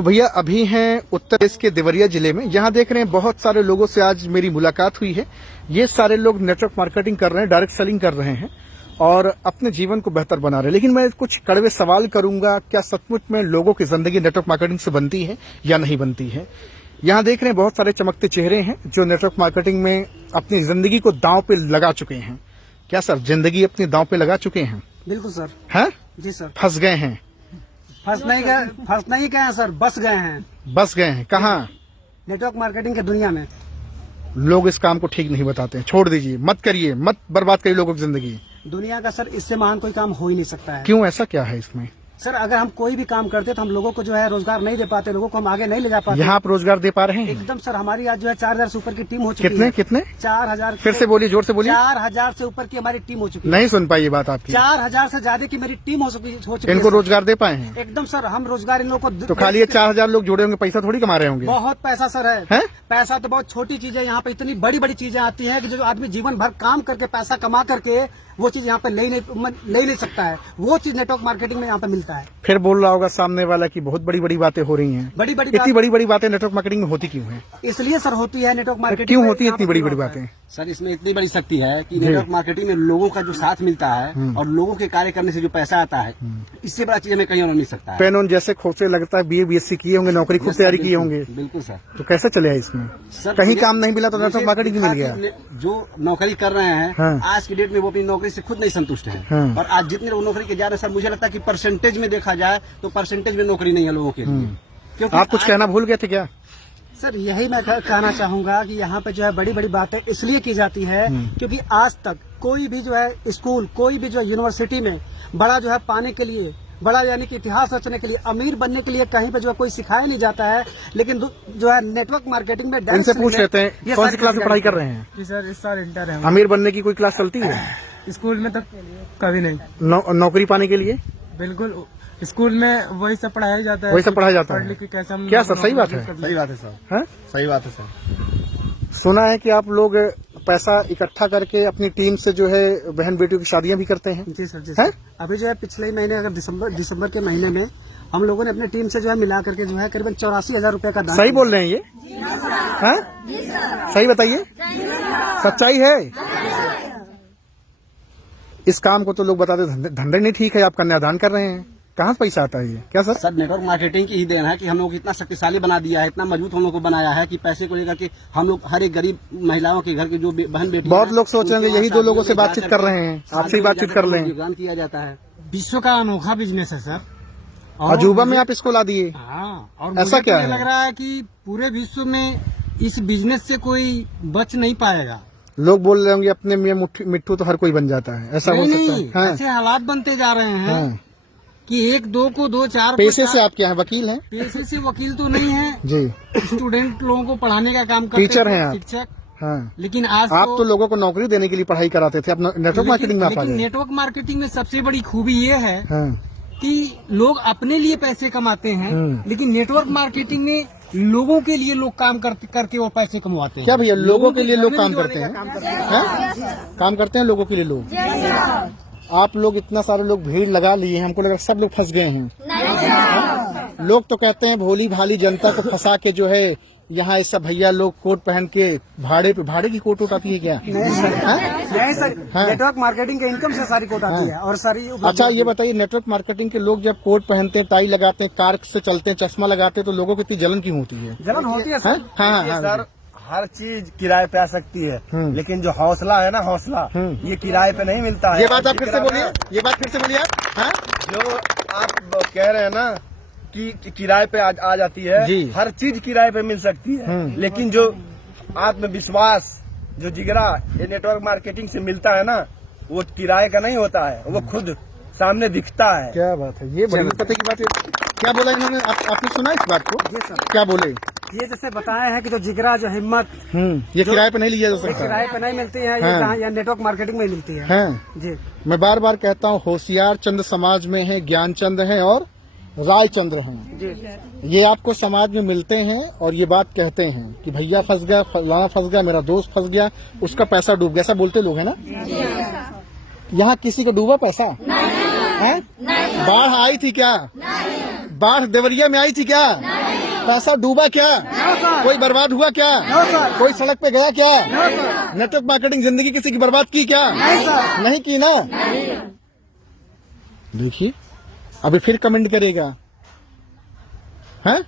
तो भैया अभी हैं उत्तर प्रदेश के देवरिया जिले में। यहाँ देख रहे हैं बहुत सारे लोगों से आज मेरी मुलाकात हुई है। ये सारे लोग नेटवर्क मार्केटिंग कर रहे हैं, डायरेक्ट सेलिंग कर रहे हैं और अपने जीवन को बेहतर बना रहे हैं। लेकिन मैं कुछ कड़वे सवाल करूंगा, क्या सचमुच में लोगों की जिंदगी नेटवर्क मार्केटिंग से बनती है या नहीं बनती है। यहाँ देख रहे हैं बहुत सारे चमकते चेहरे हैं जो नेटवर्क मार्केटिंग में अपनी जिंदगी को दांव पे लगा चुके हैं। क्या सर जिंदगी अपनी दांव पे लगा चुके हैं? बिल्कुल सर। हैं? जी सर। फंस गए हैं? फंस नहीं गए हैं सर, बस गए हैं। बस गए हैं कहाँ? नेटवर्क मार्केटिंग की दुनिया में। लोग इस काम को ठीक नहीं बताते हैं, छोड़ दीजिए, मत करिए, मत बर्बाद करिए लोगों की जिंदगी। दुनिया का सर इससे महान कोई काम हो ही नहीं सकता है। क्यों, ऐसा क्या है इसमें? सर अगर हम कोई भी काम करते तो हम लोगों को जो है रोजगार नहीं दे पाते, लोगों को हम आगे नहीं ले जा पाते। यहाँ आप रोजगार दे पा रहे हैं? एकदम सर, हमारी आज जो है 4000 से ऊपर की टीम हो चुकी है। कितने कितने? 4000। फिर से बोलिए, जोर से बोलिए। 4000 से ऊपर की हमारी टीम हो चुकी है। नहीं सुन पाई ये बात आपकी। 4000 से ज्यादा की मेरी टीम हो चुकी है। इनको रोजगार दे पाए हैं? एकदम सर, हम रोजगार इन लोगों को तो खाली ये 4000 लोग जुड़े होंगे, पैसा थोड़ी कमा रहे होंगे। बहुत पैसा सर है? पैसा तो बहुत छोटी चीज है। यहाँ पे इतनी बड़ी बड़ी चीजें आती हैं कि जो आदमी जीवन भर काम करके पैसा कमा करके वो चीज यहाँ पे ले नहीं सकता है। वो चीज नेटवर्क मार्केटिंग में यहाँ पे मिलता है। फिर बोल रहा होगा सामने वाला कि बहुत बड़ी बड़ी बातें हो रही हैं। इतनी बड़ी बड़ी बातें नेटवर्क मार्केटिंग में होती क्यों है? इसलिए सर होती है नेटवर्क मार्केटिंग। क्यों होती है इतनी बड़ी बड़ी बातें? सर इसमें इतनी बड़ी शक्ति है कि नेटवर्क मार्केटिंग में लोगों का जो साथ मिलता है और लोगों के कार्य करने से जो पैसा आता है, इससे बड़ा चीज हमें कहीं और नहीं मिल सकता है। पेन ऑन जैसे खोसे लगता है, BA BSc किए होंगे, नौकरी खूब तैयारी किए होंगे। बिल्कुल सर। तो कैसे चले इसमें? सर कहीं काम नहीं मिला तो नेटवर्क मार्केटिंग मिल गया। जो नौकरी कर रहे हैं आज की डेट में वो अपनी नौकरी से खुद नहीं संतुष्ट है। और आज जितने लोग नौकरी के जा रहे हैं सर, मुझे लगता है कि परसेंटेज में देखा जाए तो परसेंटेज में नौकरी नहीं है लोगों के लिए। क्योंकि आप कुछ कहना भूल गए थे क्या? सर यही मैं कहना चाहूंगा कि यहाँ पे जो है बड़ी बड़ी बातें इसलिए की जाती है क्योंकि आज तक कोई भी जो है स्कूल, कोई भी जो है यूनिवर्सिटी में बड़ा जो है पाने के लिए, बड़ा यानी कि इतिहास रचने के लिए, अमीर बनने के लिए कहीं पे जो है कोई सिखाया नहीं जाता है। लेकिन जो है नेटवर्क मार्केटिंग में इनसे पूछ लेते हैं कौन सी क्लास में पढ़ाई कर रहे हैं? जी सर, इस साल इंटर है। अमीर बनने की कोई क्लास चलती है? स्कूल में तो कभी नहीं। नौकरी पाने के लिए? बिल्कुल, स्कूल में वही सब पढ़ाया जाता है। वही सब पढ़ाया जाता है। क्या सर, सही बात है? सही बात है सर। सही बात है सर। सुना है कि आप लोग पैसा इकट्ठा करके अपनी टीम से जो है बहन बेटियों की शादियां भी करते हैं? जी सर, जी सर। अभी जो है पिछले महीने, अगर दिसंबर के महीने में हम लोगों ने अपनी टीम से जो है मिला करके जो है करीबन 84,000 रूपये का दान। सही बोल रहे हैं ये? सही बताइए, सच्चाई है? इस काम को तो लोग बताते धंधे नहीं ठीक है, आप कन्यादान कर रहे हैं, कहाँ से पैसा आता है ये? क्या सर? सर नेटवर्क मार्केटिंग की ही देन है कि हम लोग इतना शक्तिशाली बना दिया है, इतना मजबूत हम लोग को बनाया है कि पैसे को लेकर के हम लोग हर एक गरीब महिलाओं के घर के जो बहन बेटी, बहुत लोग सोच रहे हैं यही दो लोगों से बातचीत कर रहे हैं, आपसे ही बातचीत कर रहे हैं। योगदान किया जाता है। विश्व का अनोखा बिजनेस है सर। अजूबा में आप इसको ला दिए। और ऐसा क्या है? लग रहा है कि पूरे विश्व में इस बिजनेस से कोई बच नहीं पाएगा। लोग बोल रहे होंगे अपने मियां मिट्टू तो हर कोई बन जाता है, ऐसा हो सकता है? ऐसे हालात बनते जा रहे हैं कि 1 2 को 2 4 पैसे से आप क्या है, वकील हैं? पैसे से वकील तो नहीं है जी, स्टूडेंट लोगों को पढ़ाने का काम करते, टीचर हैं आप? शिक्षक। हाँ। लेकिन आज आप तो लोगों को नौकरी देने के लिए पढ़ाई कराते थे, अब नेटवर्क मार्केटिंग में आप आ गए। नेटवर्क मार्केटिंग में सबसे बड़ी खूबी ये है कि लोग अपने लिए पैसे कमाते हैं, लेकिन नेटवर्क मार्केटिंग में लोगों के लिए लोग काम करके वो पैसे कमवाते हैं। क्या भैया, लोगों के लिए लोग काम करते हैं? काम करते हैं लोगों के लिए लोग। आप लोग इतना सारे लोग भीड़ लगा लिए हैं, हमको लगा सब लोग फंस गए हैं। लोग तो कहते हैं भोली भाली जनता को फंसा के जो है यहाँ ऐसा भैया लोग कोट पहन के भाड़े की कोट उठाती है क्या? नहीं सर, नेटवर्क मार्केटिंग के इनकम से सारी कोट आती है और सारी। अच्छा ये बताइए, नेटवर्क मार्केटिंग के लोग जब कोट पहनते हैं, टाई लगाते हैं, कार से चलते हैं, चश्मा लगाते हैं, तो लोगों को इतनी जलन क्यों होती है? जलन होती है सर। सर हर चीज किराए पे आ सकती है, लेकिन जो हौसला है ना, हौसला ये किराए पे नहीं मिलता है। ये बात आप फिर से बोलिए, ये बात फिर से बोलिए आप। जो आप कह रहे हैं ना कि किराए पे आ जाती है, हर चीज किराए पे मिल सकती है, लेकिन जो आत्मविश्वास, जो जिगरा ये नेटवर्क मार्केटिंग से मिलता है ना, वो किराए का नहीं होता है, वो खुद सामने दिखता है। क्या बात है, ये बड़ी पते की बात है। क्या बोला इन्होंने, आपने सुना इस बात को? क्या बोले? ये जैसे बताया है कि जो जिगरा, जो हिम्मत, ये किराए पे नहीं लिया जा सकता, किराए पे नहीं मिलती है, ये नेटवर्क मार्केटिंग में मिलती है। जी, मैं बार बार कहता हूँ, होशियार चंद समाज में है, ज्ञानचंद है और रायचंद्र हैं। ये आपको समाज में मिलते हैं और ये बात कहते हैं कि भैया फंस गया, फलाना फंस गया, मेरा दोस्त फंस गया, उसका पैसा डूब गया, ऐसा बोलते लोग हैं ना। यहाँ किसी को डूबा पैसा? नहीं। बाढ़ आई थी क्या? बाढ़ देवरिया में आई थी क्या? पैसा डूबा क्या? कोई बर्बाद हुआ क्या? कोई सड़क पे गया क्या? नेटवर्क मार्केटिंग जिंदगी किसी की बर्बाद की क्या? नहीं की ना। देखिए अभी फिर कमेंट करेगा, हैं?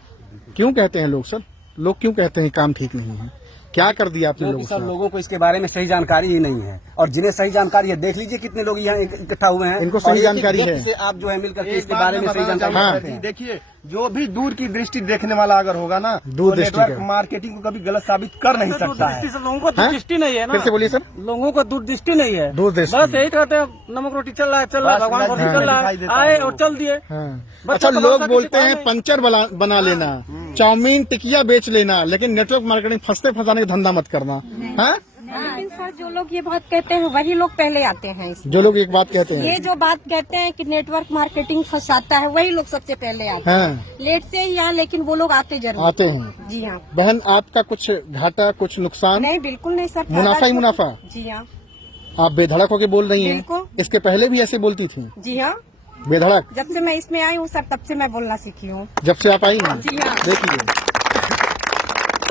क्यों कहते हैं लोग सर? लोग क्यों कहते हैं काम ठीक नहीं है? क्या कर दिया आपने लोगों सर लोगों को इसके बारे में सही जानकारी ही नहीं है, और जिन्हें सही जानकारी है देख लीजिए कितने लोग यहाँ इकट्ठा हुए हैं, इनको सही जानकारी है। से आप जो है मिलकर के इसके बारे में सही जानकारी देते हैं। देखिए जो भी दूर की दृष्टि देखने वाला अगर होगा ना, दूर तो दृष्टि नेटवर्क का। मार्केटिंग को कभी गलत साबित कर नहीं सकता है। लोगों को दूरदृष्टि नहीं है ना। फिर से बोलिए सर। लोगों को दूरदृष्टि नहीं है, दूरदृष्टि। बस यही कहते हैं नमक रोटी चल रहा है, चल रहा है, बस भगवान को रोटी चल रहा है, आए और चल दिए। अच्छा लोग बोलते हैं पंचर बना लेना, चाउमीन टिकिया बेच लेना, लेकिन नेटवर्क मार्केटिंग फंसते फंसाने का धंधा मत करना। हाँ? लेकिन सर जो लोग ये बात कहते हैं वही लोग पहले आते हैं इसमें। जो लोग एक बात कहते ये हैं, जो बात कहते हैं कि नेटवर्क मार्केटिंग फंसाता है, वही लोग सबसे पहले आते हैं। हाँ, लेट से ही यहाँ, लेकिन वो लोग आते जरूर। आते हैं। जी हाँ। बहन आपका कुछ घाटा कुछ नुकसान? नहीं बिल्कुल नहीं सर, मुनाफा ही मुनाफा। जी हाँ। आप बेधड़क होके बोल रही हैं। बिल्कुल। इसके पहले भी ऐसे बोलती थी? जी हाँ, बेधड़क जब से मैं इसमें आई हूँ सर, तब से मैं बोलना सीखी हूँ। जब से आप आई हैं? जी हाँ। देखिए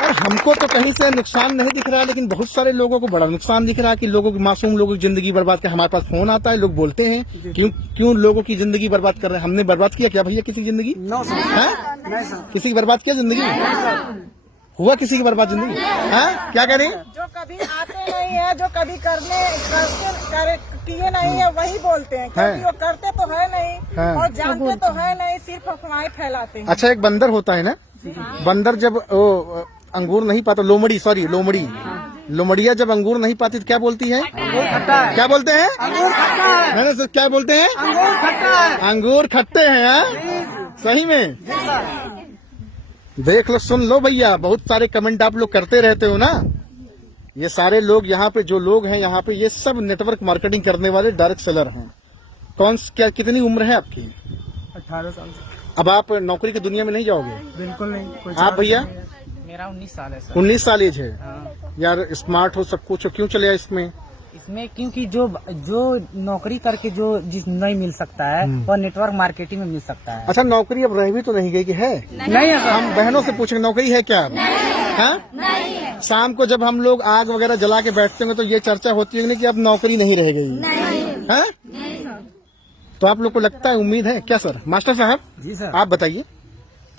और हमको तो कहीं से नुकसान नहीं दिख रहा, लेकिन बहुत सारे लोगों को बड़ा नुकसान दिख रहा है कि लोगों की मासूम लोगों की जिंदगी बर्बाद कर। हमारे पास फोन आता है, लोग बोलते हैं क्यों लोगों की जिंदगी बर्बाद कर रहे हैं? हमने बर्बाद किया क्या भैया किसी की जिंदगी? नो सर, हैं? नहीं सर। किसी की बर्बाद किया जिंदगी? हुआ किसी की बर्बाद जिंदगी? हैं? क्या कह रही? जो कभी आते नहीं है, जो कभी किए नहीं है, वही बोलते हैं, क्योंकि वो करते तो है नहीं और जानते तो है नहीं, सिर्फ अफवाहें फैलाते हैं। अच्छा एक बंदर होता है ना, बंदर जब वो अंगूर नहीं पाता, लोमड़िया जब अंगूर नहीं पाती तो क्या बोलती है? क्या बोलते हैं? मैंने सर क्या बोलते हैं? अंगूर खट्टे हैं। हाँ? सही में देख लो, सुन लो भैया, बहुत सारे कमेंट आप लोग करते रहते हो ना। ये सारे लोग यहाँ पे जो लोग हैं यहाँ पे, ये सब नेटवर्क मार्केटिंग करने वाले डायरेक्ट सेलर हैं। क्या कितनी उम्र है आपकी? 18 साल। अब आप नौकरी की दुनिया में नहीं जाओगे? बिल्कुल नहीं। आप भैया? मेरा 19 साल है सर। 19 साल एज है। यार स्मार्ट हो सब कुछ हो, क्यों चले आए इसमें? इसमें क्योंकि जो नौकरी करके जो जिस नहीं मिल सकता है वह नेटवर्क मार्केटिंग में मिल सकता है। अच्छा नौकरी अब रह भी तो नहीं गई कि है? नहीं है सर। हम बहनों से पूछेंगे नौकरी है क्या अब? हाँ? शाम को जब हम लोग आग वगैरह जला के बैठते होंगे तो ये चर्चा होती है कि अब नौकरी नहीं रह गई। हाँ? तो आप लोग को लगता है, उम्मीद है क्या सर? मास्टर साहब जी सर, आप बताइए,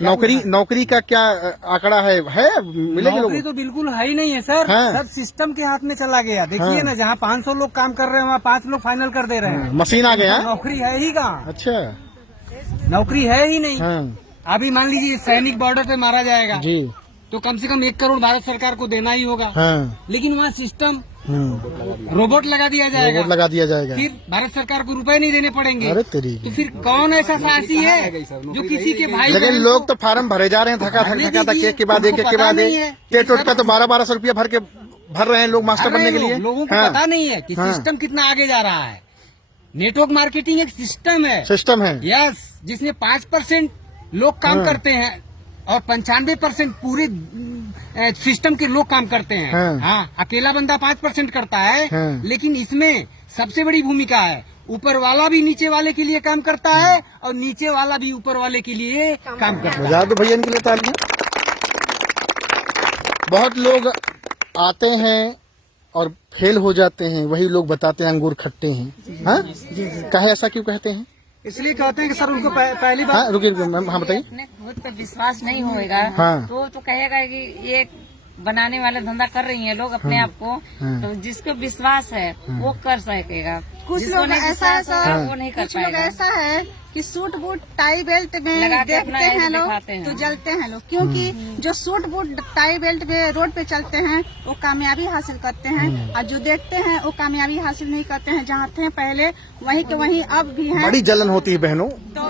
नौकरी का क्या आंकड़ा है मिलेगी? नौकरी तो बिल्कुल है ही नहीं है सर। हाँ। सब सिस्टम के हाथ में चला गया। देखिए हाँ। ना, जहाँ 500 लोग काम कर रहे हैं वहाँ 5 लोग फाइनल कर दे रहे हैं। मशीन आ गया? नौकरी है ही कहाँ? अच्छा। नौकरी है ही नहीं। हाँ अभी मान लीजिए सैनिक बॉर्डर पे मारा जाएगा जी। तो कम से कम 1 करोड़ भारत सरकार को देना ही होगा। हाँ। लेकिन वहाँ सिस्टम रोबोट लगा दिया जाएगा। रोबोट लगा दिया जाएगा, फिर भारत सरकार को रुपए नहीं देने पड़ेंगे। अरे तेरी। तो फिर कौन ऐसा साहसी है जो किसी के भाई? लेकिन लोग तो फार्म भरे जा रहे हैं, थका एक के बाद एक के बाद एक। टेट का तो 1200 रुपया भर रहे हैं लोग मास्टर बनने के लिए। लोगों को पता नहीं है कि सिस्टम कितना आगे जा रहा है। नेटवर्क मार्केटिंग एक सिस्टम है। यस, जिसमें 5% लोग काम करते हैं और 95% पूरे सिस्टम के लोग काम करते हैं। हाँ, अकेला बंदा 5% करता है। लेकिन इसमें सबसे बड़ी भूमिका है, ऊपर वाला भी नीचे वाले के लिए काम करता है और नीचे वाला भी ऊपर वाले के लिए काम करता है। बजा दो भैया इनके लिए तालियां। बहुत लोग आते हैं और फेल हो जाते हैं, वही लोग बताते हैं अंगूर खट्टे हैं। हाँ? कहे ऐसा क्यों कहते हैं? इसलिए कहते हैं कि सर उनको पहली बार। हाँ रुकिए मैम, हाँ बताइए। अपने खुद पे विश्वास नहीं होएगा हाँ। तो कहेगा कि ये बनाने वाले धंधा कर रही हैं लोग अपने आप को। तो जिसको विश्वास है वो कर सकेगा, कुछ जिसको लोग नहीं ऐसा विश्वास होगा वो नहीं कर कुछ लोग पाएगा। ऐसा है कि सूट बूट टाई बेल्ट में लगा के अपना देखते हैं एज लोग दिखाते हैं। तो जलते हैं लोग, क्योंकि जो सूट बूट टाई बेल्ट में रोड पे चलते हैं वो कामयाबी हासिल करते हैं, और जो देखते हैं वो कामयाबी हासिल नहीं करते हैं। जहाँ थे पहले वहीं के वहीं अब भी हैं। बड़ी जलन होती है बहनों,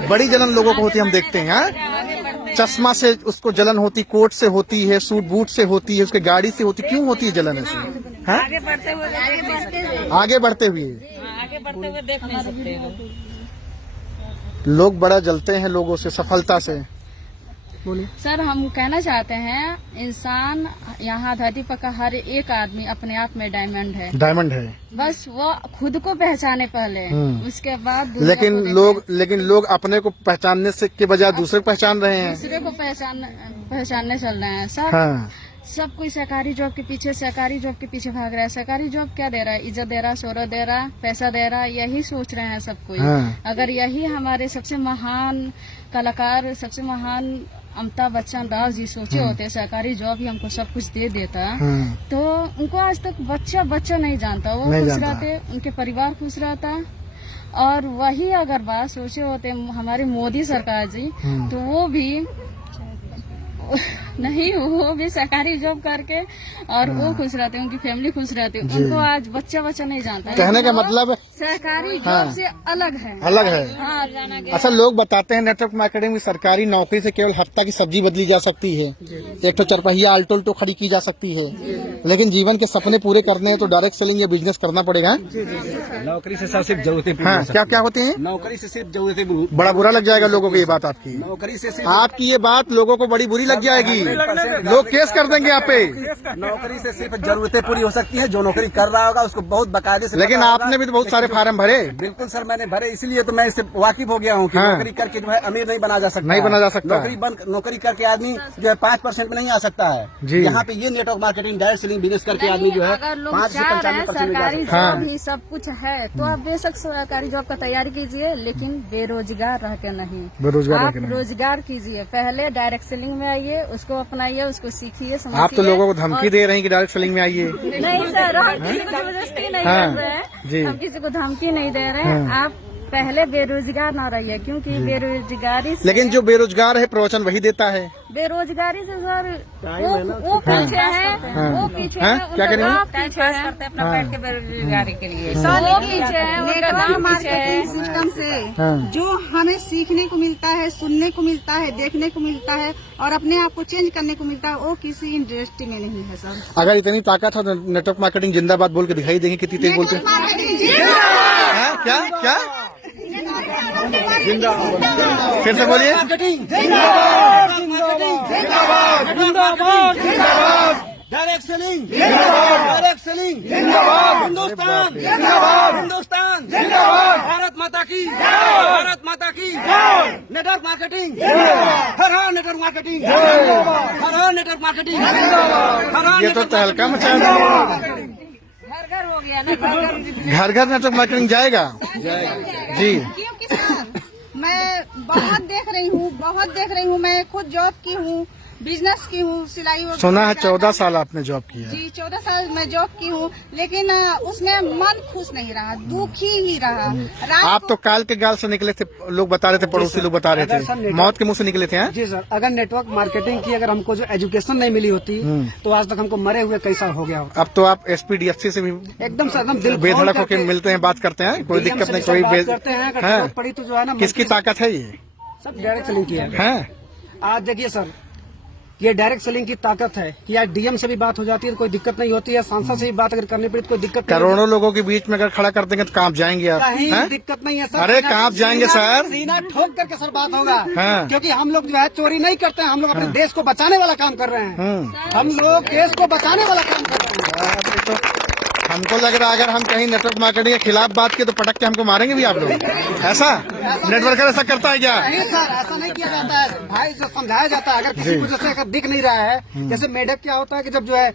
बड़ी जलन लोगों को होती है, हम देखते हैं। हाँ? चश्मा से उसको जलन होती, कोट से होती है, सूट बूट से होती है, उसके गाड़ी से होती, क्यों होती है जलन ऐसे? हाँ? आगे बढ़ते हुए देख नहीं सकते। आगे बढ़ते हुए आगे बढ़ते हुए देख नहीं सकते लोग। लोग बड़ा जलते हैं लोगों से, सफलता से। बोलिए सर, हम कहना चाहते हैं इंसान यहाँ धरती पर का हर एक आदमी अपने आप में डायमंड है। डायमंड है, बस वो खुद को पहचाने पहले, उसके बाद दुनिया लेकिन लोग अपने को पहचानने से के बजाय दूसरे को पहचान रहे हैं, दूसरे को पहचानने चल रहे हैं सर। हाँ। सब कोई सरकारी जॉब के पीछे भाग रहा है। सरकारी जॉब क्या दे रहा है? इज्जत दे रहा है, शोहरत दे रहा है, पैसा दे रहा है, यही सोच रहे हैं सब कोई। हाँ। अगर यही हमारे सबसे महान कलाकार, सबसे महान अमिताभ बच्चन दास जी सोचे होते सरकारी जॉब ही हमको सब कुछ दे देता, तो उनको आज तक बच्चा नहीं जानता। वो खुश रहते, उनके परिवार खुश रहता। और वही अगर बात सोचे होते हमारे मोदी सरकार जी, तो वो भी सरकारी जॉब करके और वो खुश रहते, उनकी फैमिली खुश रहती। उनको आज बच्चा नहीं जानता। कहने का मतलब सरकारी जॉब से अलग है। हाँ। अच्छा, लोग बताते हैं नेटवर्क मार्केटिंग में सरकारी नौकरी से केवल हफ्ता की सब्जी बदली जा सकती है, एक तो चरपहिया आल्टो खड़ी की जा सकती है, लेकिन जीवन के सपने पूरे करने हैं तो डायरेक्ट सेलिंग या बिजनेस करना पड़ेगा। नौकरी से सर सिर्फ जरूरतें हाँ, क्या होती है? नौकरी से सिर्फ जरूरतें। बड़ा बुरा लग जाएगा लोगों को ये बात आपकी। नौकरी से आपकी ये बात लोगों को बड़ी बुरी लग जाएगी, लोग केस कर देंगे आप पे। नौकरी से सिर्फ जरूरतें पूरी हो सकती है, जो नौकरी कर रहा होगा उसको बहुत बाकायदे से। लेकिन आपने भी तो बहुत सारे फार्म भरे। बिल्कुल सर, मैंने भरे, इसलिए तो मैं इससे वाकिफ हो गया हूँ कि हाँ। नौकरी करके जो है अमीर नहीं बना जा सकता, नौकरी करके आदमी जो है 5% में नहीं आ सकता है जी। यहाँ पे ये network marketing, direct selling business करके आदमी जो है 5 से 95% सरकारी जॉब ही सब कुछ है, तो आप बेशक सरकारी जॉब का तैयारी कीजिए, लेकिन बेरोजगार रह के नहीं, आप रोजगार कीजिए। पहले डायरेक्ट सेलिंग में आइए, उसको अपनाइए, उसको सीखिए, समझिए। आप तो लोगों को धमकी दे रहे हैं कि डायरेक्ट सेलिंग में आइए। नहीं सर, हम किसी को जबरदस्ती नहीं कर रहे हैं, हम किसी को धमकी नहीं दे रहे हैं। आप पहले बेरोजगार ना रहिए, क्योंकि बेरोजगारी से, लेकिन जो बेरोजगार है प्रवचन वही देता है। बेरोजगारी से सर वो पीछे है, वो पीछे है, क्या करेंगे? अपना पेट के बेरोजगारी के लिए वो पीछे है। नेटवर्क मार्केटिंग सिस्टम से जो हमें सीखने को मिलता है, सुनने को मिलता है, देखने को मिलता है और अपने आप को चेंज करने को मिलता है, वो किसी इंडस्ट्री में नहीं है सर। अगर इतनी ताकत हो तो नेटवर्क मार्केटिंग जिंदाबाद बोल के दिखाई देंगे कितनी तेज बोलते हैं। क्या फिर से बोलिए। Direct selling, direct selling, Hindustan, Hindustan, Bharat माता की, भारत माता की। नेटवर्क मार्केटिंग, हर हर नेटवर्क मार्केटिंग, हर हर नेटवर्क मार्केटिंग। ये तो तहलका मचा दिया। घर हो गया ना, घर नेटवर्क मार्केटिंग जाएगा जी। क्योंकि सर मैं बहुत देख रही हूँ, मैं खुद जॉब की हूँ, बिजनेस की हूँ, सिलाई। सुना है 14 साल आपने जॉब किया? जी 14 साल मैं जॉब की हूँ, लेकिन उसमें मन खुश नहीं रहा, दुखी ही रहा। आप तो काल के गाल से निकले थे, लोग बता रहे थे, पड़ोसी लोग बता रहे थे, मौत के मुंह से निकले थे। हैं? जी सर, अगर नेटवर्क मार्केटिंग की अगर हमको जो एजुकेशन नहीं मिली होती तो आज तक हमको मरे हुए कैसा हो गया होता। अब तो आप SPDFC से भी एकदम से एकदम दिल बेधड़क होकर मिलते हैं, बात करते हैं, कोई दिक्कत नहीं, कोई करते हैं। पड़ी तो जो है ना, किसकी ताकत है ये? सब डायरेक्ट सेलिंग की है। आज देखिए सर, ये डायरेक्ट सेलिंग की ताकत है कि आज DM से भी बात हो जाती है तो कोई दिक्कत नहीं होती है, सांसद से भी बात अगर करनी पड़ी तो कोई दिक्कत नहीं। करोड़ों लोगों के बीच में अगर खड़ा कर देंगे तो कहाँ जाएंगे आप? कहीं दिक्कत नहीं है सर। अरे कहाँ जाएंगे सर? सीना ठोक करके सर बात होगा। क्योंकि हम लोग जो है चोरी नहीं करते हैं, हम लोग अपने देश को बचाने वाला काम कर रहे हैं। हम लोग देश को बचाने वाला काम कर रहे हैं। तो हमको लग रहा है अगर हम कहीं नेटवर्क मार्केटिंग के खिलाफ बात किए तो पटक के हमको मारेंगे भी आप लोग। ऐसा नेटवर्कर ऐसा करता है क्या? नहीं सर, ऐसा नहीं किया जाता है भाई, जो समझाया जाता है। अगर किसी को जैसे अगर दिख नहीं रहा है, जैसे मेढक क्या होता है कि जब जो है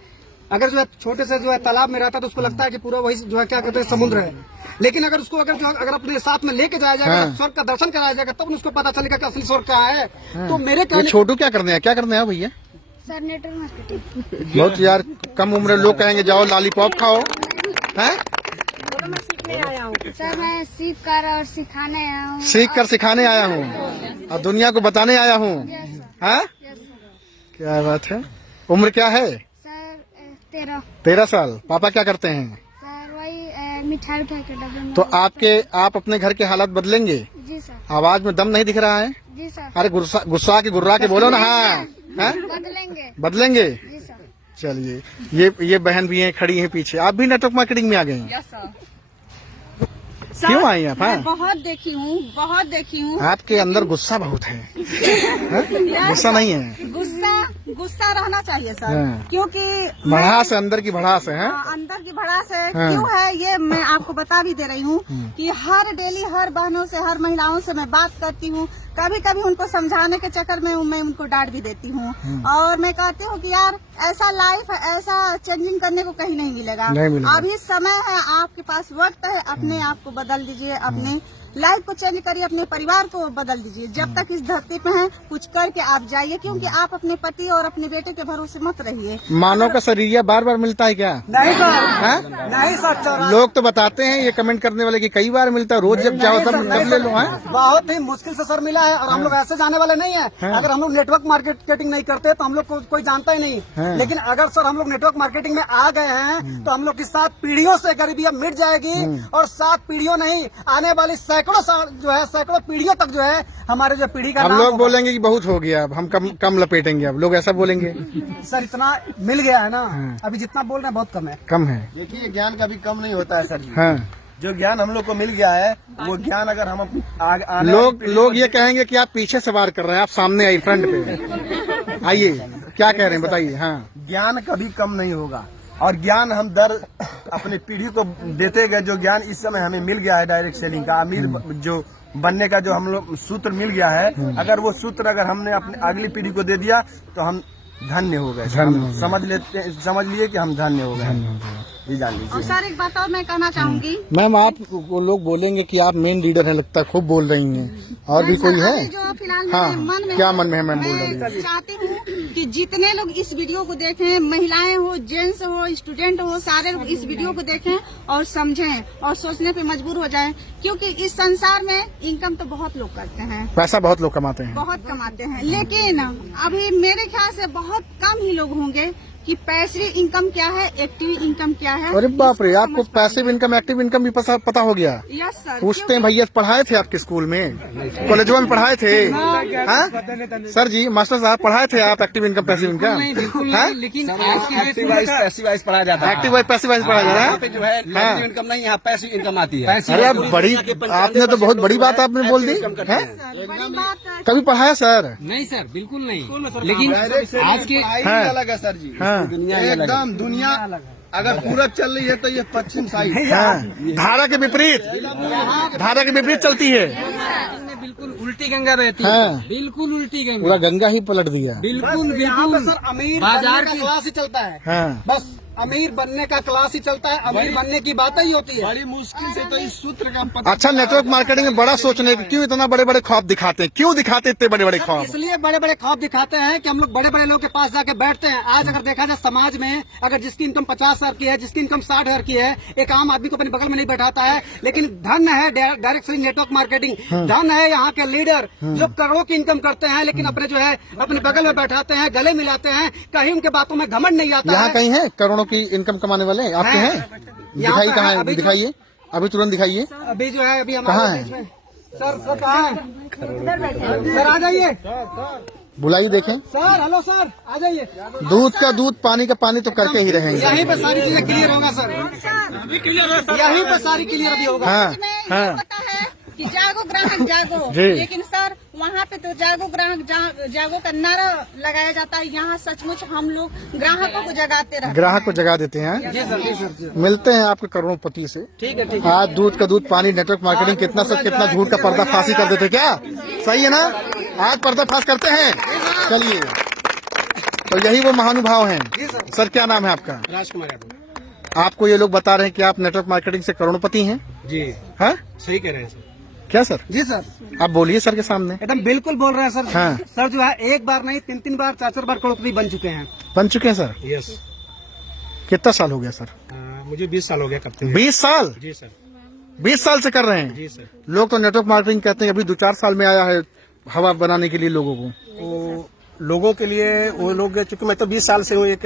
अगर जो है छोटे से जो है तालाब में रहता है तो उसको लगता है कि पूरा वही जो है क्या कहते हैं समुद्र है, लेकिन अगर उसको अगर अपने साथ में लेके जाया जाएगा, स्वर्ग का दर्शन कराया जाएगा, तब उसको पता चलेगा कि असली स्वर्ग कहाँ है। तो मेरे छोटू क्या करने हैं, क्या करने हैं भैया? Sir network marketing. बहुत यार कम उम्र लोग कहेंगे जाओ लॉलीपॉप खाओ। हैं? सर मैं सीख कर और सिखाने आया हूँ। सीख कर सिखाने आया हूँ और दुनिया को बताने आया हूँ। हाँ, क्या बात है। उम्र क्या है? सर 13 साल। पापा क्या करते हैं? सर वही मिठाई उठाई के डब्बे में। तो आप अपने घर के हालात बदलेंगे? जी सर। आवाज में दम नहीं दिख रहा है? जी सर। अरे गुस्सा के गुर्रा के बोलो ना। हाँ, बदलेंगे। जी सर। चलिए, ये बहन भी हैं, खड़ी हैं पीछे। आप भी नेटवर्क मार्केटिंग में आ गए हैं? क्यों आई आप? मैं बहुत देखी हूँ आपके अंदर गुस्सा बहुत है, गुस्सा नहीं है? गुस्सा रहना चाहिए सर, हाँ। क्योंकि भड़ास है, अंदर की भड़ास है। अंदर की भड़ास है। हाँ। क्यों है ये मैं आपको बता भी दे रही हूँ कि हर डेली हर बहनों से, हर महिलाओं से मैं बात करती हूँ। कभी कभी उनको समझाने के चक्कर में मैं उनको डांट भी देती हूँ, और मैं कहती हूँ कि यार ऐसा लाइफ, ऐसा चेंजिंग करने को कहीं नहीं मिलेगा। अभी समय है, आपके पास वक्त है, अपने आप को बदल दीजिए, अपने लाइफ को चेंज करिए, अपने परिवार को बदल दीजिए। जब तक इस धरती पे हैं कुछ करके आप जाइए, क्योंकि आप अपने पति और अपने बेटे के भरोसे मत रहिए। मानव का शरीर बार बार मिलता है क्या? नहीं सर, हाँ? नहीं सर। लोग तो बताते हैं, ये कमेंट करने वाले कि कई बार मिलता है, रोज जब जाओ तब ले लो। बहुत ही मुश्किल से सर मिला है, और हम लोग ऐसे जाने वाले नहीं है। अगर हम लोग नेटवर्क मार्केटिंग नहीं करते तो हम लोग को कोई जानता ही नहीं। लेकिन अगर सर हम लोग नेटवर्क मार्केटिंग में आ गए हैं तो हम लोग की 7 पीढ़ियों से गरीबियां मिट जाएगी, और 7 पीढ़ियों नहीं, आने वाली सैकड़ों साल जो है, सैकड़ों पीढ़ियों तक जो है हमारे जो पीढ़ी का हम नाम लोग होगा। बोलेंगे कि बहुत हो गया, अब हम कम लपेटेंगे, अब लोग ऐसा बोलेंगे। सर इतना मिल गया है ना, अभी जितना बोल रहे हैं बहुत कम है। कम है। देखिए, ज्ञान कभी कम नहीं होता है सर जी। हाँ। जो ज्ञान हम लोग को मिल गया है, वो ज्ञान अगर हम लोग ये कहेंगे कि आप पीछे से वार कर रहे हैं, आप सामने आइए, फ्रंट पे आइए, क्या कह रहे हैं बताइए। हाँ, ज्ञान कभी कम नहीं होगा, और ज्ञान हम अपने पीढ़ी को देते गए। जो ज्ञान इस समय हमें मिल गया है डायरेक्ट सेलिंग का, अमीर जो बनने का जो हम लोग सूत्र मिल गया है, अगर वो सूत्र अगर हमने अपनी अगली पीढ़ी को दे दिया तो हम धन्य हो गए। समझ लिए कि हम धन्य हो गए। ये जान लीजिए। और सर एक बात और मैं कहना चाहूंगी। मैम आप वो लोग बोलेंगे कि आप मेन लीडर हैं, लगता है खूब बोल रही हैं, और भी कोई है? जो फिलहाल हाँ, मेरे मन में क्या मन में है मैम बोल रही है? मैं चाहती हूँ कि जितने लोग इस वीडियो को देखें, महिलाएं हो, जेंट्स हो, स्टूडेंट हो, सारे लोग इस वीडियो को देखें और समझें और सोचने पे मजबूर हो जाएं, क्योंकि इस संसार में इनकम तो बहुत लोग करते हैं, पैसा बहुत लोग कमाते हैं, बहुत कमाते हैं, लेकिन अभी मेरे ख्याल से बहुत कम ही लोग होंगे कि पैसिव इनकम क्या है, एक्टिव इनकम क्या है। अरे बाप रे, आपको पैसिव इनकम, एक्टिव इनकम भी पता हो गया? Yes sir. पूछते हैं भैया, पढ़ाए थे आपके स्कूल में, कॉलेजों में पढ़ाए थे? हाँ सर जी, मास्टर साहब पढ़ाए थे आप एक्टिव इनकम पैसिव इनकम? लेकिन एक्टिव वाइज पढ़ाया जाता है। एक्टिव वाइज पैसिव वाइज पढ़ाया जा रहा है? जो है एक्टिव इनकम नहीं, यहाँ पैसिव इनकम आती है। अरे बड़ी, आपने तो बहुत बड़ी बात आपने बोल दी। बड़ी बात कभी पढ़ाया सर? नहीं सर, बिल्कुल नहीं। लेकिन आज के अलग है सर जी, हाँ। एकदम दुनिया अगर पूरब चल रही है तो ये पश्चिम साइड। हाँ, धारा के विपरीत, धारा के विपरीत चलती है। बिल्कुल उल्टी गंगा रहती है। हाँ। बिल्कुल उल्टी गंगा, पूरा गंगा ही पलट दिया। बिल्कुल यहाँ पे बिल्कुल। सर अमीर बाजार बनने का की- क्लास ही चलता है। हाँ। बस अमीर बनने का क्लास ही चलता है, अमीर बनने की बातें ही होती है। बड़ी मुश्किल से तो इस सूत्र का पता। अच्छा, नेटवर्क मार्केटिंग में बड़ा सोचने, क्यों इतना बड़े बड़े ख्वाब दिखाते हैं? क्यों दिखाते इतने बड़े बड़े ख्वाब? इसलिए बड़े बड़े ख्वाब दिखाते हैं कि हम लोग बड़े बड़े लोग के पास जाके बैठते हैं। आज अगर देखा जाए समाज में, अगर जिसकी इनकम 50,000 की है, जिसकी इनकम 60,000 की है, एक आम आदमी को अपने बगल में नहीं बैठाता है। लेकिन धन है डायरेक्ट सेलिंग नेटवर्क मार्केटिंग, धन है यहाँ के लीडर जो करोड़ों की इनकम करते हैं, लेकिन अपने जो है अपने बगल में बैठाते हैं, गले मिलाते हैं, कहीं उनके बातों में घमंड नहीं आता यहाँ है। कहीं है करोड़ों की इनकम कमाने वाले आपके हैं? दिखाई कहाँ है? दिखाइए, अभी तुरंत दिखाइए। अभी जो है, अभी कहाँ हमारे है? देश में सर कहाँ है? सर आ जाइए बुलाइए, देखें। सर। हेलो सर, आ जाइए। दूध का दूध, पानी का पानी तो करके ही रहेंगे। यहीं पे सारी चीजें क्लियर होगा सर, यहीं पे सारी क्लियर अभी होगा। हाँ, में हाँ। ये पता है कि जागो ग्राहक जागो, जी। लेकिन सर वहाँ पे तो जागो ग्राहक जागो का नारा लगाया जाता है। यहाँ सचमुच हम लोग ग्राहकों को जगाते रहते ग्राहक को जगा देते हैं। जी सर। मिलते हैं आपके करोड़पति से। ठीक है, ठीक आज दूध का दूध, पानी, नेटवर्क मार्केटिंग कितना से कितना झूठ का पर्दाफाशी कर देते, क्या सही है ना? आज पर्दाफाश करते हैं। चलिए, तो यही वो महानुभाव हैं। सर क्या नाम है आपका? राजकुमार यादव। आपको ये लोग बता रहे हैं कि आप नेटवर्क मार्केटिंग से करोड़पति हैं? जी, हाँ, सही कह रहे हैं सर। क्या सर? जी सर, आप बोलिए सर के सामने। एकदम बिल्कुल बोल रहे हैं सर। हाँ। सर जो है एक बार नहीं, 3 बार 4 बार करोड़पति बन चुके हैं। बन चुके हैं सर? यस। कितना साल हो गया सर? मुझे 20 साल हो गया करते हुए। 20 साल? जी सर। 20 साल से कर रहे हैं? जी सर। लोग तो नेटवर्क मार्केटिंग कहते हैं अभी 2-4 साल में आया है हवा बनाने के लिए लोगों को। वो लोगों के लिए, वो लोग, चूंकि मैं तो 20 साल से हूँ, एक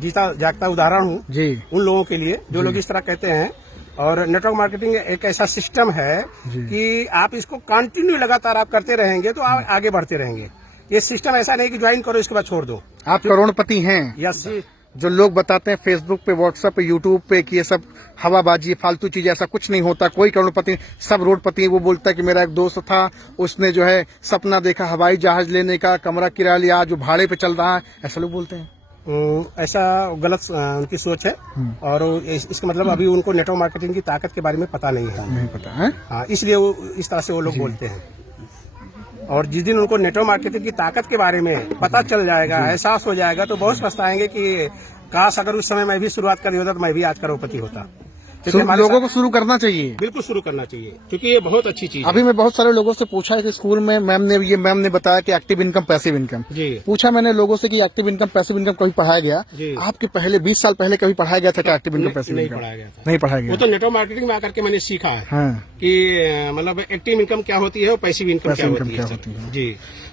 जीता जागता उदाहरण हूँ जी। उन लोगों के लिए जो लोग इस तरह कहते हैं। और नेटवर्क मार्केटिंग एक ऐसा सिस्टम है कि आप इसको कंटिन्यू लगातार आप करते रहेंगे तो आप आगे बढ़ते रहेंगे। ये सिस्टम ऐसा नहीं कि ज्वाइन करो इसके बाद छोड़ दो। आप करोड़पति हैं? यस। जो लोग बताते हैं फेसबुक पे, व्हाट्सएप पे, यूट्यूब पे कि ये सब हवाबाजी, फालतू चीज, ऐसा कुछ नहीं होता, कोई करोड़पति, सब रोडपति है। वो बोलता है कि मेरा एक दोस्त था, उसने जो है सपना देखा हवाई जहाज लेने का, कमरा किराया लिया, जो भाड़े पे चल रहा है, ऐसा लोग बोलते हैं। ऐसा गलत उनकी सोच है। और इसका मतलब अभी उनको नेटवर्क मार्केटिंग की ताकत के बारे में पता नहीं है। नहीं पता है, हाँ, इसलिए वो इस तरह से वो लोग बोलते हैं। और जिस दिन उनको नेटवर्क मार्केटिंग की ताकत के बारे में पता चल जाएगा, एहसास हो जाएगा, तो बहुत पछताएंगे कि काश अगर उस समय मैं भी शुरुआत कर होता तो मैं भी आज करोड़पति होता। लोगों को शुरू करना चाहिए, बिल्कुल शुरू करना चाहिए, क्योंकि ये बहुत अच्छी चीज है। अभी मैं बहुत सारे लोगों से पूछा है कि स्कूल में मैम ने बताया कि एक्टिव इनकम, पैसिव इनकम। जी। पूछा मैंने लोगों से कि एक्टिव इनकम, पैसिव इनकम कभी पढ़ाया गया? आपके पहले 20 साल पहले कभी पढ़ाया गया था क्या एक्टिव इनकम, पैसिव इनकम? नहीं पढ़ाया गया था। नहीं पढ़ाया गया। वो तो नेटवर्क मार्केटिंग में आकर के मैंने सीखा है। हाँ। कि मतलब एक्टिव इनकम क्या होती है और पैसिव इनकम क्या होती है। जी।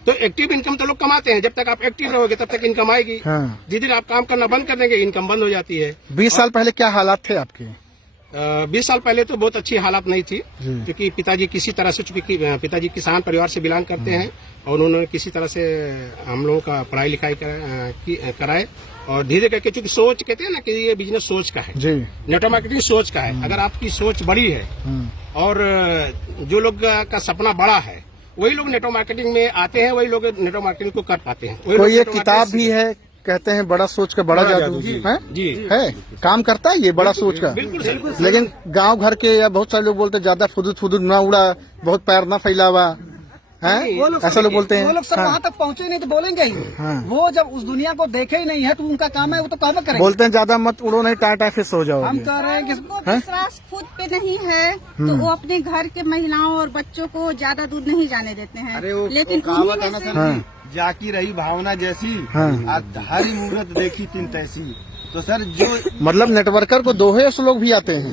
तो एक्टिव इनकम तो लोग कमाते हैं, जब तक आप एक्टिव रहोगे तब तक इनकम आएगी। हाँ। जिस दिन आप काम करना बंद कर देंगे इनकम बंद हो जाती है। 20 साल पहले क्या हालात थे आपके? 20 साल पहले तो बहुत अच्छी हालात नहीं थी, क्योंकि पिताजी किसी तरह से, चूंकि पिताजी किसान परिवार से बिलोंग करते हैं, और उन्होंने किसी तरह से हम लोगों का पढ़ाई लिखाई कराए। और धीरे करके, चूंकि सोच कहते हैं ना कि ये बिजनेस सोच का है, नेटवर्क मार्केटिंग सोच का है। अगर आपकी सोच बड़ी है और जो लोग का सपना बड़ा है, वही लोग नेटवर्क मार्केटिंग में आते हैं, वही लोग नेटवर्क मार्केटिंग को कर पाते हैं। कोई एक किताब भी है, कहते हैं बड़ा सोच का बड़ा जादू है। जी है, काम करता है ये बड़ा सोच का। बिल्कुल। लेकिन गांव घर के या बहुत सारे लोग बोलते हैं ज्यादा फुदुद ना उड़ा, बहुत पैर ना फैलावा है, ऐसा लोग बोलते हैं। वो लोग सर वहाँ तक पहुँचे नहीं तो बोलेंगे ही। वो जब उस दुनिया को देखे ही नहीं है तो उनका काम है, वो तो काम करेंगे। बोलते हैं ज्यादा मत उड़ो, नहीं टाटा फिस हो जाओ। हम कह रहे हैं कि विश्वास खुद पे नहीं है तो वो अपने घर के महिलाओं और बच्चों को ज्यादा दूर नहीं जाने देते हैं। लेकिन जाकी रही भावना जैसी, हरी मुहूर्त देखी तीन तैसी। तो सर जो मतलब नेटवर्कर को दोहे लोग भी आते हैं।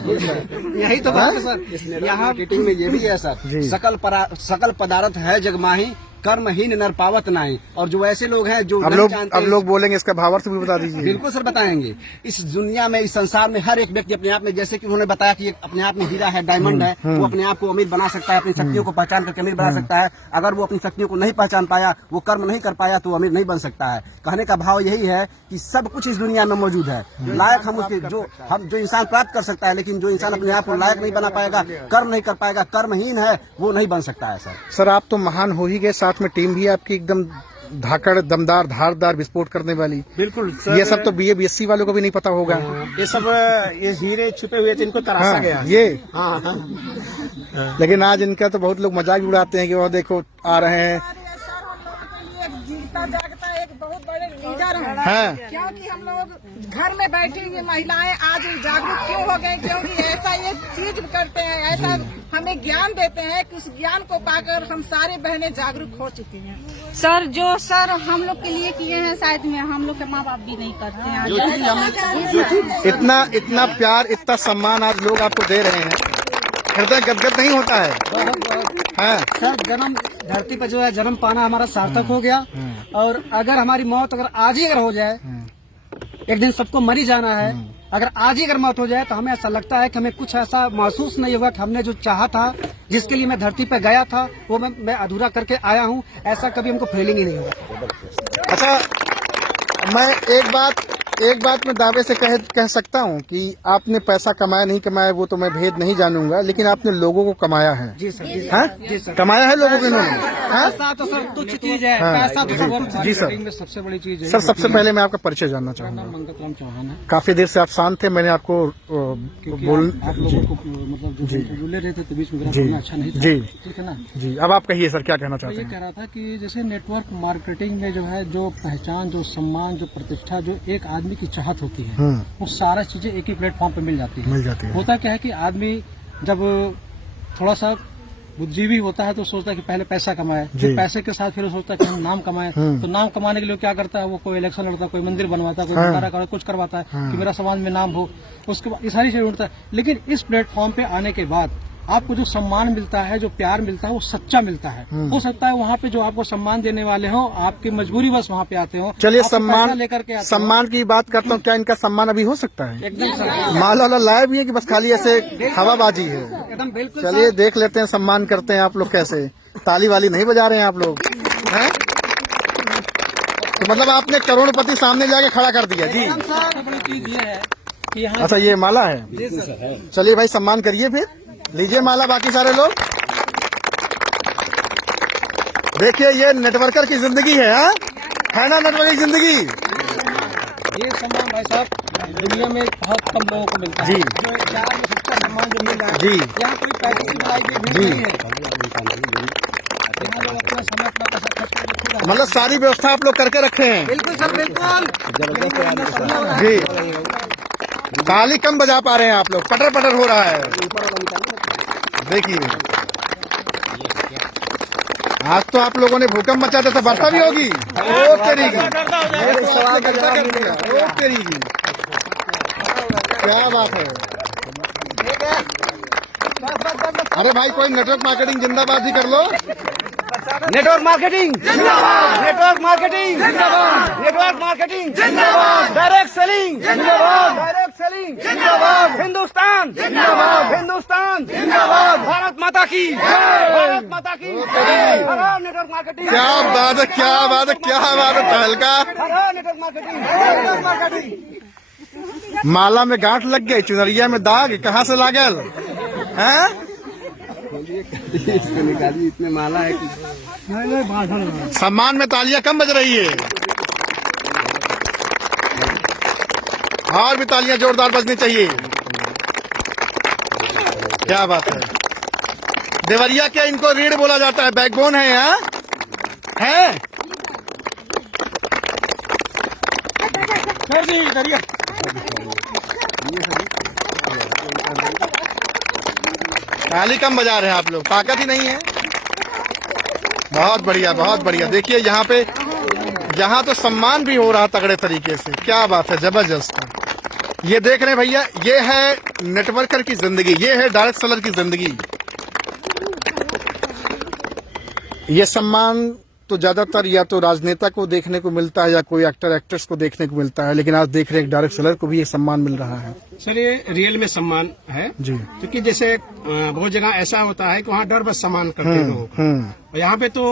यही तो बात है सर। यहाँ मार्केटिंग में ये भी है सर, सकल पदार्थ है जगमाही, कर्महीन नर पावत नहीं। और जो ऐसे लोग हैं जो अब लोग बोलेंगे, इसका भावार्थ भी बता दीजिए। बिल्कुल सर बताएंगे। इस दुनिया में, इस संसार में हर एक व्यक्ति अपने आप में, जैसे कि उन्होंने बताया कि अपने आप में हीरा है, डायमंड है, वो अपने आप को अमीर बना सकता है, अपनी शक्तियों को पहचान करके अमीर बना सकता है। अगर वो अपनी शक्तियों को नहीं पहचान पाया, वो कर्म नहीं कर पाया, तो अमीर नहीं बन सकता है। कहने का भाव यही है कि सब कुछ इस दुनिया में मौजूद है, लायक हम उसके जो इंसान प्राप्त कर सकता है, लेकिन जो इंसान अपने आप को लायक नहीं बना पाएगा, कर्म नहीं कर पाएगा, कर्महीन है, वो नहीं बन सकता है। सर आप तो महान हो ही गए, साथ में टीम भी आपकी एकदम धाकड़, दमदार, धारदार, विस्फोट करने वाली। बिल्कुल सर, ये सब तो BA BSc वालों को भी नहीं पता होगा। ये सब ये हीरे छुपे हुए थे, इनको तराशा गया ये। लेकिन आज इनका तो बहुत लोग मजाक उड़ाते हैं कि वो देखो आ रहे हैं। जागता एक बहुत बड़े लीडर हैं। क्योंकि हम लोग घर में बैठेंगे, महिलाएं आज जागरूक क्यों हो गए? क्योंकि ऐसा ये चीज करते हैं, ऐसा हमें ज्ञान देते हैं कि उस ज्ञान को पाकर हम सारे बहनें जागरूक हो चुकी हैं। सर जो सर हम लोग के लिए किए हैं, शायद में हम लोग के माँ बाप भी नहीं करते हैं। इतना प्यार, इतना सम्मान आज लोग आपको दे रहे हैं, हृदय गदगद नहीं होता है। सर जन्म धरती पर जो है जन्म पाना हमारा सार्थक हो गया। और अगर हमारी मौत अगर आज ही अगर हो जाए, एक दिन सबको मर ही जाना है, अगर आज ही अगर मौत हो जाए तो हमें ऐसा लगता है कि हमें कुछ ऐसा महसूस नहीं होगा कि हमने जो चाहा था, जिसके लिए मैं धरती पे गया था, वो मैं अधूरा करके आया हूँ, ऐसा कभी हमको फीलिंग ही नहीं होगा। अच्छा, मैं एक बात मैं दावे से कह सकता हूँ कि आपने पैसा कमाया नहीं कमाया वो तो मैं भेद नहीं जानूंगा, लेकिन आपने लोगों को कमाया है। जी सर, जी सर, कमाया है लोगों को। पैसा तो सर तुच्छ चीज है, पैसा तो जी सर, सबसे बड़ी चीज है। सर सबसे पहले मैं आपका परिचय जानना चाहूँगा। मंगतराम चौहान है। काफी देर से आप शांत थे, मैंने आपको आप लोगों को मतलब जो बोले रहे थे तो बीच में अच्छा नहीं था। जी ठीक है ना जी, अब आप कहिए सर क्या कहना चाहते हैं? ये कह रहा था कि जैसे नेटवर्क मार्केटिंग में जो है, जो पहचान, जो सम्मान, जो प्रतिष्ठा, जो एक आदमी की चाहत होती है, वो सारा चीजें एक ही प्लेटफॉर्म पे मिल जाती है। होता क्या है कि आदमी जब थोड़ा सा बुद्धिजीवी होता है तो सोचता है कि पहले पैसा कमाए, फिर पैसे के साथ फिर सोचता है कि हम नाम कमाए। तो नाम कमाने के लिए क्या करता है, वो कोई इलेक्शन लड़ता है, कोई मंदिर बनवाता है, कोई भंडारा कुछ करवाता है कि मेरा समाज में नाम हो। उसके बाद ये सारी चीजें उठता है। लेकिन इस प्लेटफॉर्म पे आने के बाद आपको जो सम्मान मिलता है, जो प्यार मिलता है, वो सच्चा मिलता है। हो सकता है वहाँ पे जो आपको सम्मान देने वाले हो, आपकी मजबूरी बस वहाँ पे आते हो। चलिए सम्मान की बात करता हूँ, क्या इनका सम्मान अभी हो सकता है? एकदम माला लाया भी है कि बस खाली ऐसे हवाबाजी है? एकदम बिल्कुल। चलिए देख लेते हैं सम्मान करते हैं आप लोग कैसे। ताली वाली नहीं बजा रहे हैं आप लोग, हैं? तो मतलब आपने करोड़पति सामने जाके खड़ा कर दिया जी। चीज ये है कि यहाँ अच्छा ये माला है, चलिए भाई सम्मान करिए, फिर लीजिए माला बाकी सारे लोग। देखिए ये नेटवर्कर की जिंदगी है, हाँ? है ना नेटवर्कर की जिंदगी। ये सम्मान भाई साहब दुनिया में बहुत कम लोगों को मिलता है। जी। जो 4 में सबका सम्मान जो मिल रहा है, जी। यहाँ कोई पैसे की बुराई की भीड़ जी। नहीं है। यहाँ लोग अपना समय अपना पैसा खर्च करके खुद आते मतलब सारी व्यवस्था आप लोग करके रखे हैं। बिल्कुल सर बिल्कुल। जी, ताली कम बजा पा रहे हैं आप लोग, पटर पटर हो रहा है। देखिए आज तो आप लोगों ने भूकंप मचा दिया था, वर्षा भी होगी। ओ तेरी की, ओ तेरी की, क्या बात है। अरे भाई कोई नेटवर्क मार्केटिंग जिंदाबाद भी कर लो। नेटवर्क मार्केटिंग जिंदाबाद, नेटवर्क मार्केटिंग जिंदाबाद, नेटवर्क मार्केटिंग जिंदाबाद, डायरेक्ट सेलिंग जिंदाबाद, डायरेक्ट सेलिंग जिंदाबाद, हिंदुस्तान जिंदाबाद, हिंदुस्तान जिंदाबाद, भारत माता की, भारत माता की, नेटवर्क मार्केटिंग। क्या बात है, क्या बात है, क्या बात है तहलका। Network marketing, network marketing. माला में गांठ लग गई, चुनरिया में दाग कहाँ से लागल हैं? इसमें माला है कि सम्मान में तालियां कम बज रही है, और भी तालियां जोरदार बजनी चाहिए। क्या बात है। देवरिया क्या इनको रीढ़ बोला जाता है, बैकबोन है यहाँ है। ताली कम बजा रहे हैं आप लोग, ताकत ही नहीं है। बहुत बढ़िया, बहुत बढ़िया। देखिए यहाँ पे, यहाँ तो सम्मान भी हो रहा तगड़े तरीके से। क्या बात है, जबरदस्त। ये देख रहे हैं भैया, ये है नेटवर्कर की जिंदगी, ये है डायरेक्ट सेलर की जिंदगी। ये सम्मान तो ज्यादातर या तो राजनेता को देखने को मिलता है या कोई एक्टर एक्ट्रेस को देखने को मिलता है, लेकिन आज देख रहे हैं डायरेक्ट सेलर को भी ये सम्मान मिल रहा है। सर ये रियल में सम्मान है जी। क्योंकि जैसे बहुत जगह ऐसा होता है कि वहाँ डर बस सम्मान करते हैं लोगों का, और यहाँ पे तो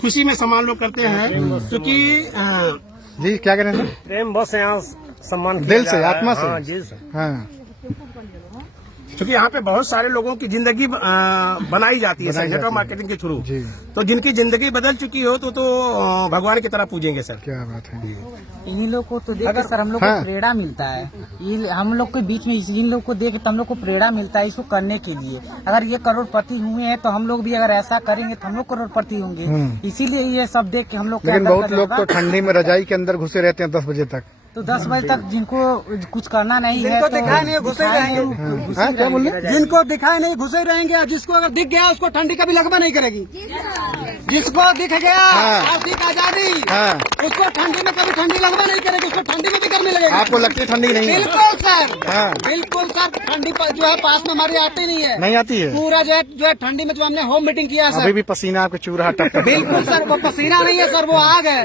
खुशी में सम्मान लोग करते हैं क्योंकि जी क्या करें सर? प्रेम बस यहाँ सम्मान दिल से, आत्मा से। हाँ, जी सर। हाँ क्योंकि यहाँ पे बहुत सारे लोगों की जिंदगी बनाई जाती है सर नेटवर्क मार्केटिंग के थ्रू। जी। तो जिनकी जिंदगी बदल चुकी हो तो भगवान की तरह पूजेंगे सर। क्या बात है। इन्हीं लोग को तो देख के सर हम लोग को प्रेरणा मिलता है। ये हम लोग के बीच में इन लोग को देख के हम लोग को प्रेरणा मिलता है इसको करने के लिए। अगर ये करोड़पति हुए हैं तो हम लोग भी अगर ऐसा करेंगे तो हम लोग करोड़पति होंगे। इसीलिए ये सब देख के हम लोग, लेकिन बहुत लोग तो ठंडी में रजाई के अंदर घुसे रहते हैं 10 बजे तक। तो 10 बजे तक जिनको कुछ करना नहीं है जिनको तो दिखाई नहीं घुसे रहेंगे, क्या बोल रहे? जिनको दिखाई नहीं घुसे रहेंगे, जिसको अगर दिख गया उसको ठंडी कभी लगवा नहीं करेगी। जिसको दिख गया आर्थिक आजादी, उसको ठंडी में कभी ठंडी लगवा नहीं करेगी, उसको ठंडी में भी गर्मी लगेगी। आपको लगती है ठंडी नहीं है? बिल्कुल सर, बिल्कुल सर। ठंडी जो है पास में हमारी आती नहीं है, नहीं आती है। पूरा जो है ठंडी में जो हमने होम मीटिंग किया सर, अभी भी पसीना आपके चूरहा टप। बिल्कुल सर, वो पसीना नहीं है सर, वो आग है,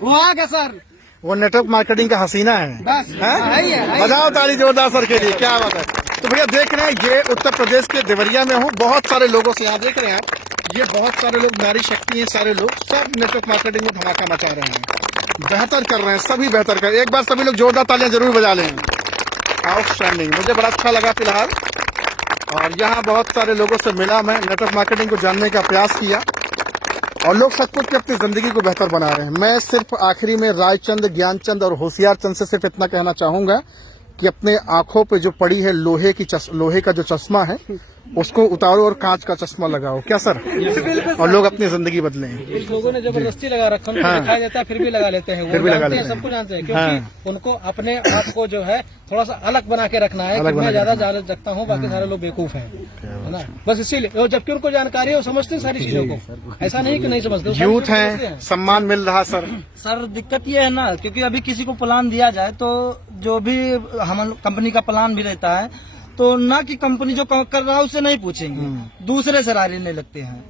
वो आग है सर। वो नेटवर्क मार्केटिंग का हसीना है। बस है। बजाओ ताली जोरदार सर के लिए, क्या बात है। तो भैया देख रहे हैं ये उत्तर प्रदेश के देवरिया में हूँ, बहुत सारे लोगों से यहाँ देख रहे हैं आप, ये बहुत सारे लोग, नारी शक्ति हैं, सारे लोग सब नेटवर्क मार्केटिंग में धमाका मचा रहे हैं, बेहतर कर रहे हैं, सभी बेहतर कर रहे हैं। एक बार सभी लोग जोरदार तालियां जरूर बजा लें। आउटस्टैंडिंग, मुझे बड़ा अच्छा लगा फिलहाल। और यहाँ बहुत सारे लोगों से मिला, मैं नेटवर्क मार्केटिंग को जानने का प्रयास किया, और लोग सचमुच की अपनी जिंदगी को बेहतर बना रहे हैं। मैं सिर्फ आखिरी में रायचंद, ज्ञानचंद और होशियार चंद से सिर्फ इतना कहना चाहूंगा कि अपने आंखों पे जो पड़ी है लोहे का जो चश्मा है उसको उतारो और कांच का चश्मा लगाओ। क्या सर? और लोग अपनी जिंदगी बदलें। कुछ लोगों ने जबरदस्ती लगा रखा है, दिखाई देता है फिर भी लगा लेते हैं, फिर भी लगा लेते हैं, सबको जानते हैं, क्योंकि उनको अपने आप को जो है थोड़ा सा अलग बना के रखना है कि मैं ज्यादा जगता हूँ, बाकी सारे लोग बेवकूफ हैं, है ना, बस इसीलिए। जबकि उनको जानकारी है, वो समझते हैं सारी चीजों को, ऐसा नहीं कि नहीं समझते। यूथ है, सम्मान मिल रहा सर। सर दिक्कत ये है ना, क्योंकि अभी किसी को प्लान दिया जाए तो जो भी हम कंपनी का प्लान भी रहता है तो ना कि कंपनी जो कर रहा है उससे नहीं पूछेंगे, दूसरे से राय लेने लगते हैं,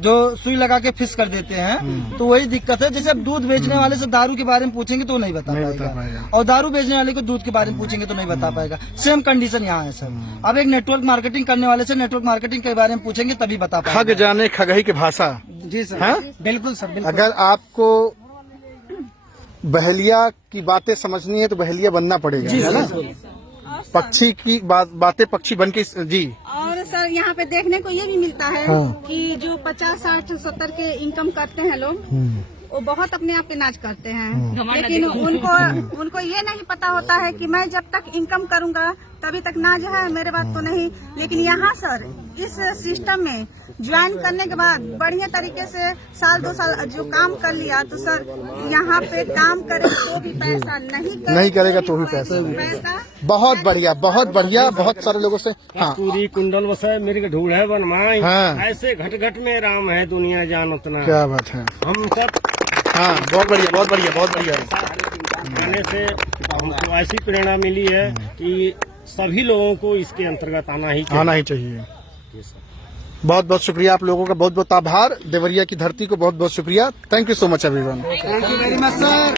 जो सुई लगा के फिक्स कर देते हैं। तो वही दिक्कत है। जैसे अब दूध बेचने वाले से दारू के बारे में पूछेंगे तो नहीं बता पाएगा, और दारू बेचने वाले को दूध के बारे में पूछेंगे तो नहीं बता पाएगा। सेम कंडीशन यहाँ है सर। अब एक नेटवर्क मार्केटिंग करने वाले से नेटवर्क मार्केटिंग के बारे में पूछेंगे तभी बता पाएगा। खग जाने खगही की भाषा। जी सर, बिल्कुल सर, बिल्कुल। अगर आपको बहेलिया की बातें समझनी है तो बहेलिया बनना पड़ेगा, है ना। पक्षी की बातें पक्षी बन के जी। और सर यहाँ पे देखने को ये भी मिलता है कि जो 50, 60, 70 के इनकम करते हैं लोग, वो बहुत अपने आप पे नाच करते हैं, लेकिन उनको ये नहीं पता होता है कि मैं जब तक इनकम करूंगा तभी तक नाज है, मेरे बात तो नहीं। लेकिन यहाँ सर इस सिस्टम में ज्वाइन करने के बाद बढ़िया तरीके से साल 2 साल जो काम कर लिया तो सर यहाँ पे काम करे तो भी पैसा, नहीं करेगा तो भी पैसा। बहुत बढ़िया, बहुत बढ़िया। बहुत सारे लोगों से पूरी कुंडल बसे मेरे ढूढ़ है बनमाई, ऐसे घट घट में राम है दुनिया जान उतना। क्या बात है, हम सब बहुत बढ़िया, बहुत बढ़िया, बहुत बढ़िया। आने से हमको ऐसी प्रेरणा मिली है कि सभी लोगों को इसके अंतर्गत आना ही चाहिए। बहुत बहुत शुक्रिया आप लोगों का, बहुत बहुत आभार। देवरिया की धरती को बहुत बहुत शुक्रिया। Thank you so much everyone. Thank you very much sir.